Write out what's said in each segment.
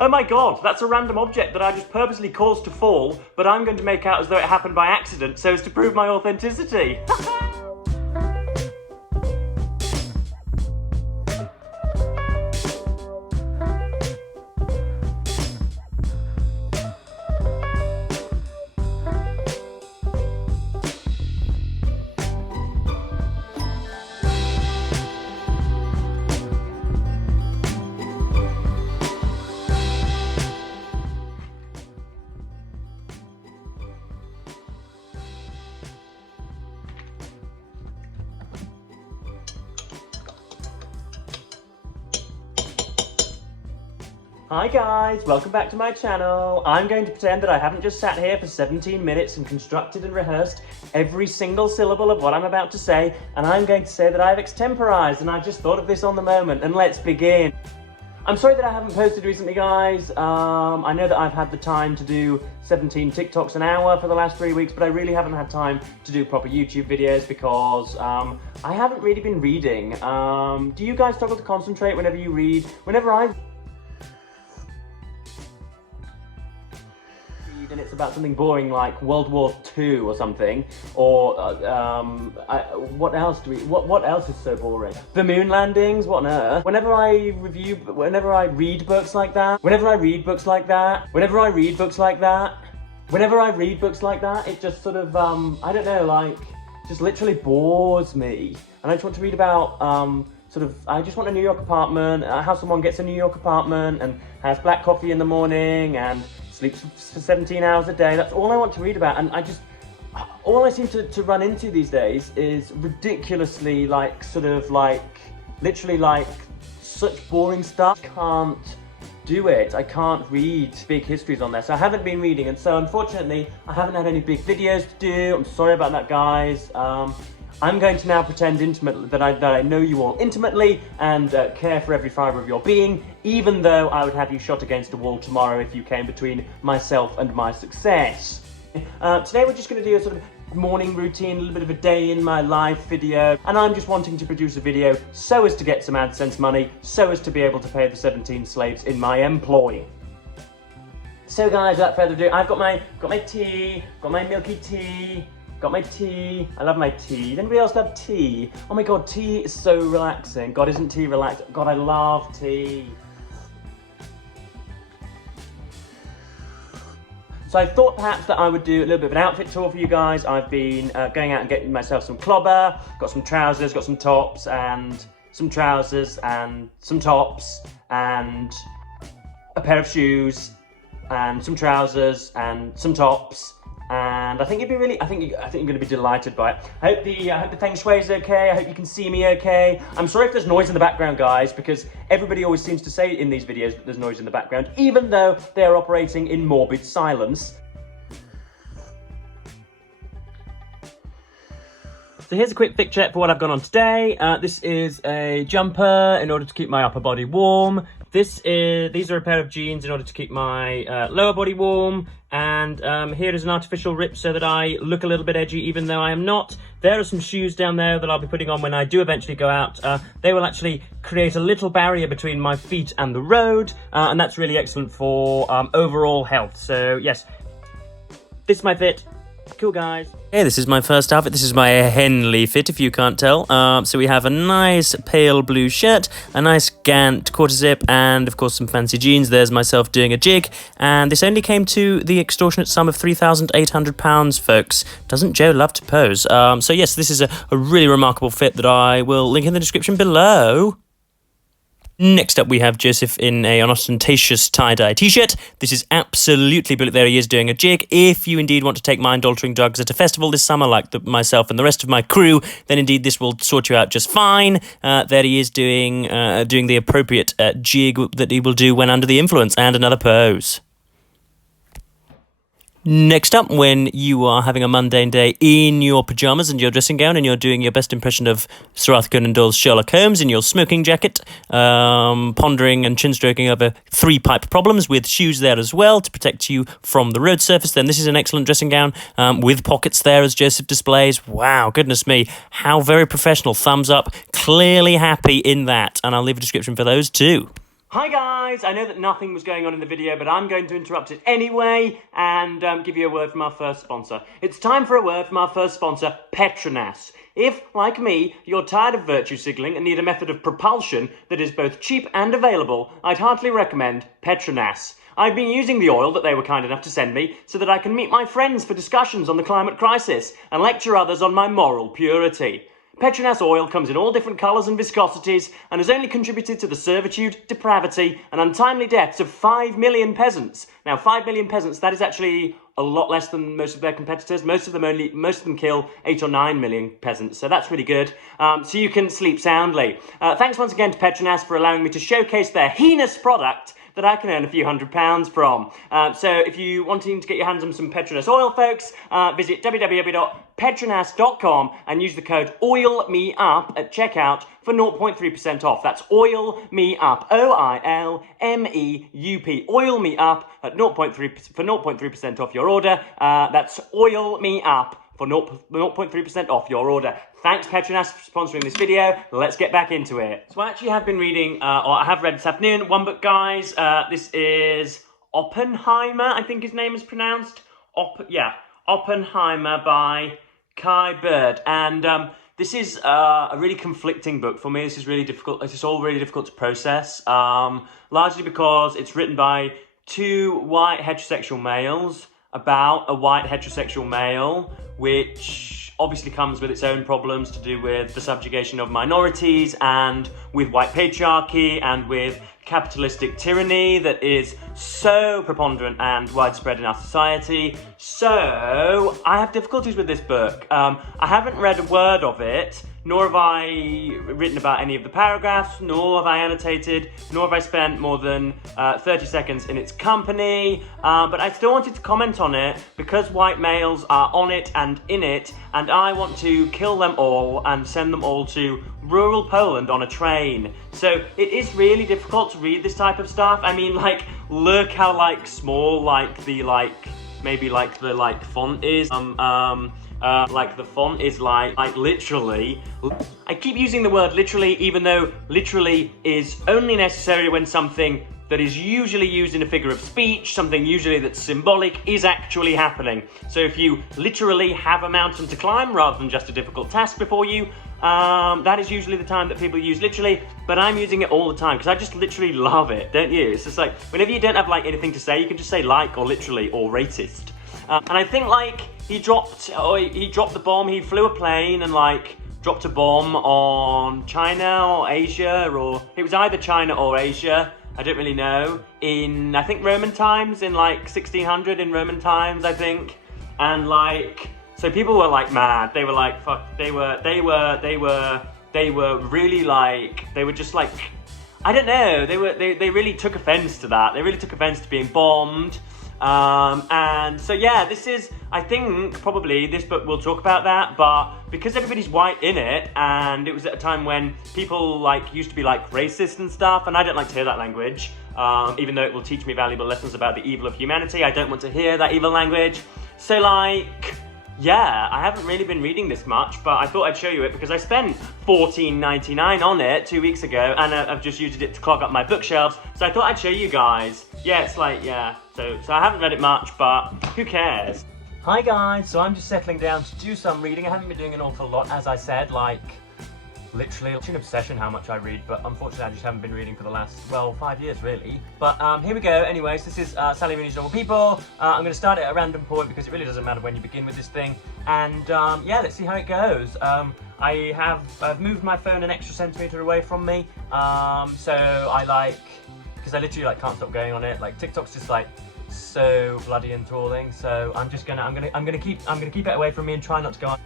Oh my god, that's a random object that I just purposely caused to fall, but I'm going to make out as though it happened by accident so as to prove my authenticity. Hi guys, welcome back to my channel. I'm going to pretend that I haven't just sat here for 17 minutes and constructed and rehearsed every single syllable of what I'm about to say, and I'm going to say that I've extemporized and I just thought of this on the moment, and let's begin. I'm sorry that I haven't posted recently, guys. I know that I've had the time to do 17 TikToks an hour for the last 3 weeks, but I really haven't had time to do proper YouTube videos because I haven't really been reading. Do you guys struggle to concentrate whenever you read? Whenever I and it's about something boring like World War II or something, or what else is so boring? The moon landings, what on earth? Whenever I read books like that, it just sort of, I don't know, like, just literally bores me. And I just want to read about, I just want a New York apartment, how someone gets a New York apartment and has black coffee in the morning and sleeps for 17 hours a day. That's all I want to read about, and all I seem to run into these days is ridiculously, literally such boring stuff. I can't do it. I can't read big histories on there, so I haven't been reading, and so unfortunately I haven't had any big videos to do. I'm sorry about that, guys. I'm going to now pretend intimately that I know you all intimately and care for every fibre of your being, even though I would have you shot against a wall tomorrow if you came between myself and my success. Today we're just going to do a sort of morning routine, a little bit of a day in my life video, and I'm just wanting to produce a video so as to get some AdSense money, so as to be able to pay the 17 slaves in my employ. So guys, without further ado, I've got my tea, got my milky tea. Got my tea. I love my tea. Does anybody else love tea? Oh my god, tea is so relaxing. God, isn't tea relaxing? God, I love tea. So I thought perhaps that I would do a little bit of an outfit tour for you guys. I've been going out and getting myself some clobber, got some trousers, got some tops, and some trousers, and some tops, and a pair of shoes, and some trousers, and some tops. And I think you're going to be delighted by it. I hope the feng shui is okay. I hope you can see me okay. I'm sorry if there's noise in the background, guys, because everybody always seems to say in these videos that there's noise in the background, even though they are operating in morbid silence. So here's a quick fit check for what I've got on today. This is a jumper in order to keep my upper body warm. These are a pair of jeans in order to keep my lower body warm. And here is an artificial rip so that I look a little bit edgy, even though I am not. There are some shoes down there that I'll be putting on when I do eventually go out. They will actually create a little barrier between my feet and the road. And that's really excellent for overall health. So yes, this is my fit. Cool, guys. Hey, this is my first outfit. This is my Henley fit, if you can't tell. So we have a nice pale blue shirt, a nice Gant quarter zip, and of course some fancy jeans. There's myself doing a jig, and this only came to the extortionate sum of £3,800, folks. Doesn't Joe love to pose? So yes, this is a really remarkable fit that I will link in the description below. Next up, we have Joseph in an ostentatious tie-dye t-shirt. This is absolutely brilliant. There he is doing a jig. If you indeed want to take mind-altering drugs at a festival this summer, like myself and the rest of my crew, then indeed this will sort you out just fine. There he is doing the appropriate jig that he will do when under the influence, and another pose. Next up, when you are having a mundane day in your pyjamas and your dressing gown and you're doing your best impression of Sir Arthur Conan Doyle's Sherlock Holmes in your smoking jacket, pondering and chin-stroking over three-pipe problems with shoes there as well to protect you from the road surface, then this is an excellent dressing gown with pockets there as Joseph displays. Wow, goodness me, how very professional. Thumbs up. Clearly happy in that. And I'll leave a description for those too. Hi guys! I know that nothing was going on in the video, but I'm going to interrupt it anyway and give you a word from our first sponsor. It's time for a word from our first sponsor, Petronas. If, like me, you're tired of virtue signaling and need a method of propulsion that is both cheap and available, I'd heartily recommend Petronas. I've been using the oil that they were kind enough to send me so that I can meet my friends for discussions on the climate crisis and lecture others on my moral purity. Petronas oil comes in all different colours and viscosities and has only contributed to the servitude, depravity and untimely deaths of 5 million peasants. Now, 5 million peasants, that is actually a lot less than most of their competitors. Most of them kill 8 or 9 million peasants, so that's really good. So you can sleep soundly. Thanks once again to Petronas for allowing me to showcase their heinous product that I can earn a few £100s from. So if you're wanting to get your hands on some Petronas oil, folks, visit www.petronas.com and use the code OILMEUP at checkout for 0.3% off. That's OILMEUP, OILMEUP, OILMEUP at 0.3% off your order. That's OILMEUP for 0.3% off your order. Thanks Petronas for sponsoring this video. Let's get back into it. So I actually have been reading, or I have read this afternoon, one book, guys. This is Oppenheimer, I think his name is pronounced. Oppenheimer by Kai Bird. And this is a really conflicting book for me. This is really difficult. It's all really difficult to process, largely because it's written by two white heterosexual males about a white heterosexual male, which obviously comes with its own problems to do with the subjugation of minorities and with white patriarchy and with capitalistic tyranny that is so preponderant and widespread in our society. So I have difficulties with this book. I haven't read a word of it, nor have I written about any of the paragraphs, nor have I annotated, nor have I spent more than 30 seconds in its company, but I still wanted to comment on it because white males are on it and in it, and I want to kill them all and send them all to rural Poland on a train. So it is really difficult to read this type of stuff. I mean, like, look how, like, small, like, the, like, maybe, like, the, like, font is. Like the font is like literally. I keep using the word literally, even though literally is only necessary when something that is usually used in a figure of speech, something usually that's symbolic, is actually happening. So if you literally have a mountain to climb rather than just a difficult task before you, that is usually the time that people use literally, but I'm using it all the time because I just literally love it, don't you? It's just like, whenever you don't have like anything to say, you can just say like or literally or racist. And I think like he dropped the bomb, he flew a plane and like dropped a bomb on China or Asia, or it was either China or Asia, I don't really know, in I think Roman times, in like 1600 in Roman times, I think. And like, so people were like mad, they were like, fuck, they were really like, they were just like, I don't know, they really took offense to that. They really took offense to being bombed. And so yeah, this is, I think probably this book will talk about that, but because everybody's white in it, and it was at a time when people like used to be like racist and stuff, and I don't like to hear that language, even though it will teach me valuable lessons about the evil of humanity, I don't want to hear that evil language. So like, yeah, I haven't really been reading this much, but I thought I'd show you it because I spent $14.99 on it 2 weeks ago, and I've just used it to clog up my bookshelves, so I thought I'd show you guys. Yeah, it's like, yeah, so I haven't read it much, but who cares? Hi guys, so I'm just settling down to do some reading. I haven't been doing an awful lot, as I said, like, literally, it's an obsession how much I read, but unfortunately I just haven't been reading for the last, well, 5 years really. But here we go. Anyways, this is Sally Rooney's Normal People. I'm going to start it at a random point because it really doesn't matter when you begin with this thing. And yeah, let's see how it goes. I've moved my phone an extra centimetre away from me, so I like, because I literally like can't stop going on it. Like TikTok's just like so bloody enthralling. So I'm gonna keep it away from me and try not to go on.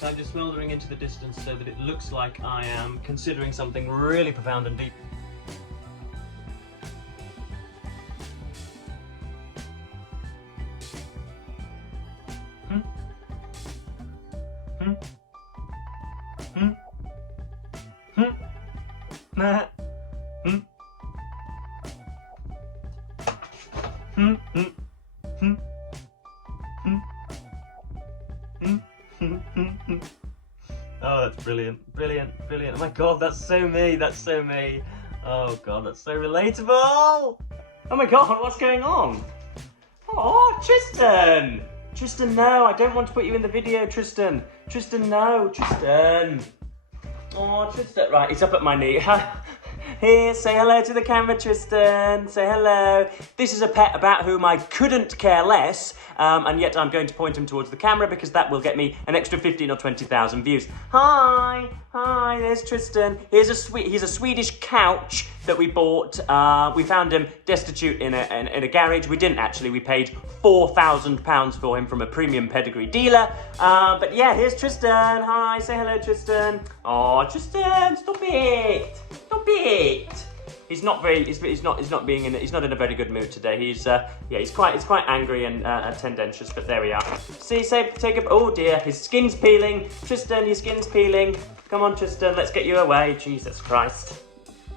I'm just smouldering into the distance so that it looks like I am considering something really profound and deep. Oh, that's brilliant, brilliant, brilliant. Oh my god, that's so me, that's so me. Oh god, that's so relatable. Oh my god, what's going on? Oh, Tristan! Tristan, no, I don't want to put you in the video, Tristan. Tristan, no, Tristan. Oh, Tristan, right, he's up at my knee. Here, say hello to the camera, Tristan. Say hello. This is a pet about whom I couldn't care less, and yet I'm going to point him towards the camera because that will get me an extra 15 or 20,000 views. Hi, hi, there's Tristan. He's a Swedish couch that we bought. We found him destitute in a garage. We didn't actually. We paid £4,000 for him from a premium pedigree dealer. But yeah, here's Tristan. Hi, say hello, Tristan. Oh, Tristan, stop it. Stop it. He's not very. He's not in a very good mood today. He's quite angry and tendentious. But there we are. See, take a. Oh dear, his skin's peeling. Tristan, your skin's peeling. Come on, Tristan, let's get you away. Jesus Christ.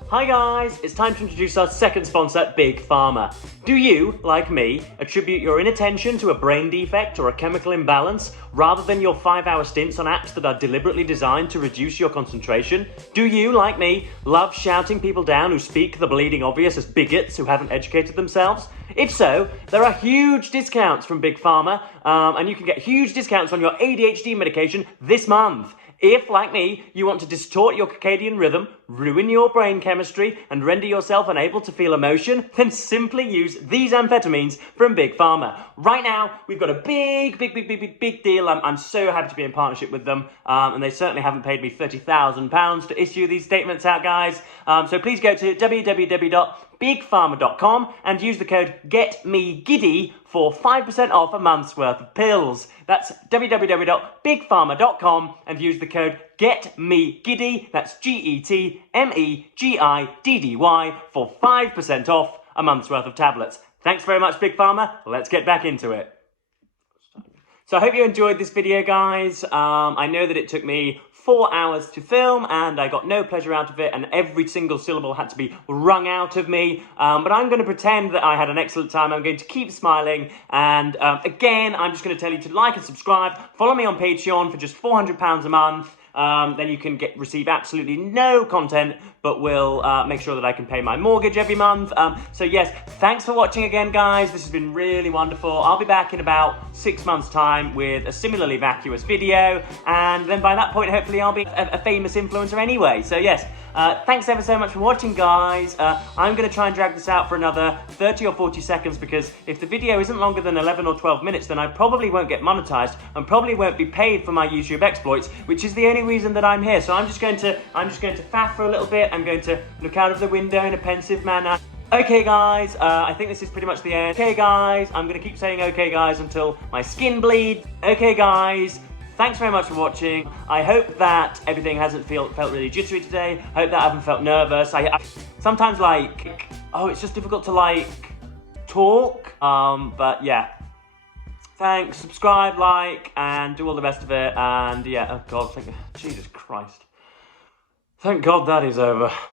Hi guys, it's time to introduce our second sponsor, Big Pharma. Do you, like me, attribute your inattention to a brain defect or a chemical imbalance rather than your 5-hour stints on apps that are deliberately designed to reduce your concentration? Do you, like me, love shouting people down who speak the bleeding obvious as bigots who haven't educated themselves? If so, there are huge discounts from Big Pharma, and you can get huge discounts on your ADHD medication this month. If, like me, you want to distort your circadian rhythm, ruin your brain chemistry, and render yourself unable to feel emotion, then simply use these amphetamines from Big Pharma. Right now, we've got a big deal. I'm so happy to be in partnership with them, and they certainly haven't paid me £30,000 to issue these statements out, guys. So please go to www.bigpharma.com and use the code GETMEGIDDY for 5% off a month's worth of pills. That's www.bigpharma.com and use the code GETMEGIDDY, that's GETMEGIDDY, for 5% off a month's worth of tablets. Thanks very much, Big Pharma. Let's get back into it. So I hope you enjoyed this video, guys. I know that it took me 4 hours to film and I got no pleasure out of it and every single syllable had to be wrung out of me, but I'm going to pretend that I had an excellent time. I'm going to keep smiling, and again, I'm just going to tell you to like and subscribe. Follow me on Patreon for just £400 a month. Then you can receive absolutely no content, but will make sure that I can pay my mortgage every month. So yes, thanks for watching again, guys. This has been really wonderful. I'll be back in about 6 months' time with a similarly vacuous video, and then by that point, hopefully I'll be a famous influencer anyway. So yes, thanks ever so much for watching, guys. I'm going to try and drag this out for another 30 or 40 seconds, because if the video isn't longer than 11 or 12 minutes, then I probably won't get monetized and probably won't be paid for my YouTube exploits, which is the only reason that I'm here. So I'm just going to faff for a little bit. I'm going to look out of the window in a pensive manner. Okay, guys, I think this is pretty much the end. Okay, guys, I'm going to keep saying okay, guys, until my skin bleeds. Okay, guys, thanks very much for watching. I hope that everything hasn't felt really jittery today. I hope that I haven't felt nervous. I sometimes, like, oh, it's just difficult to, like, talk. But yeah. Thanks, subscribe, like, and do all the rest of it. And yeah, oh God, Jesus Christ. Thank God that is over.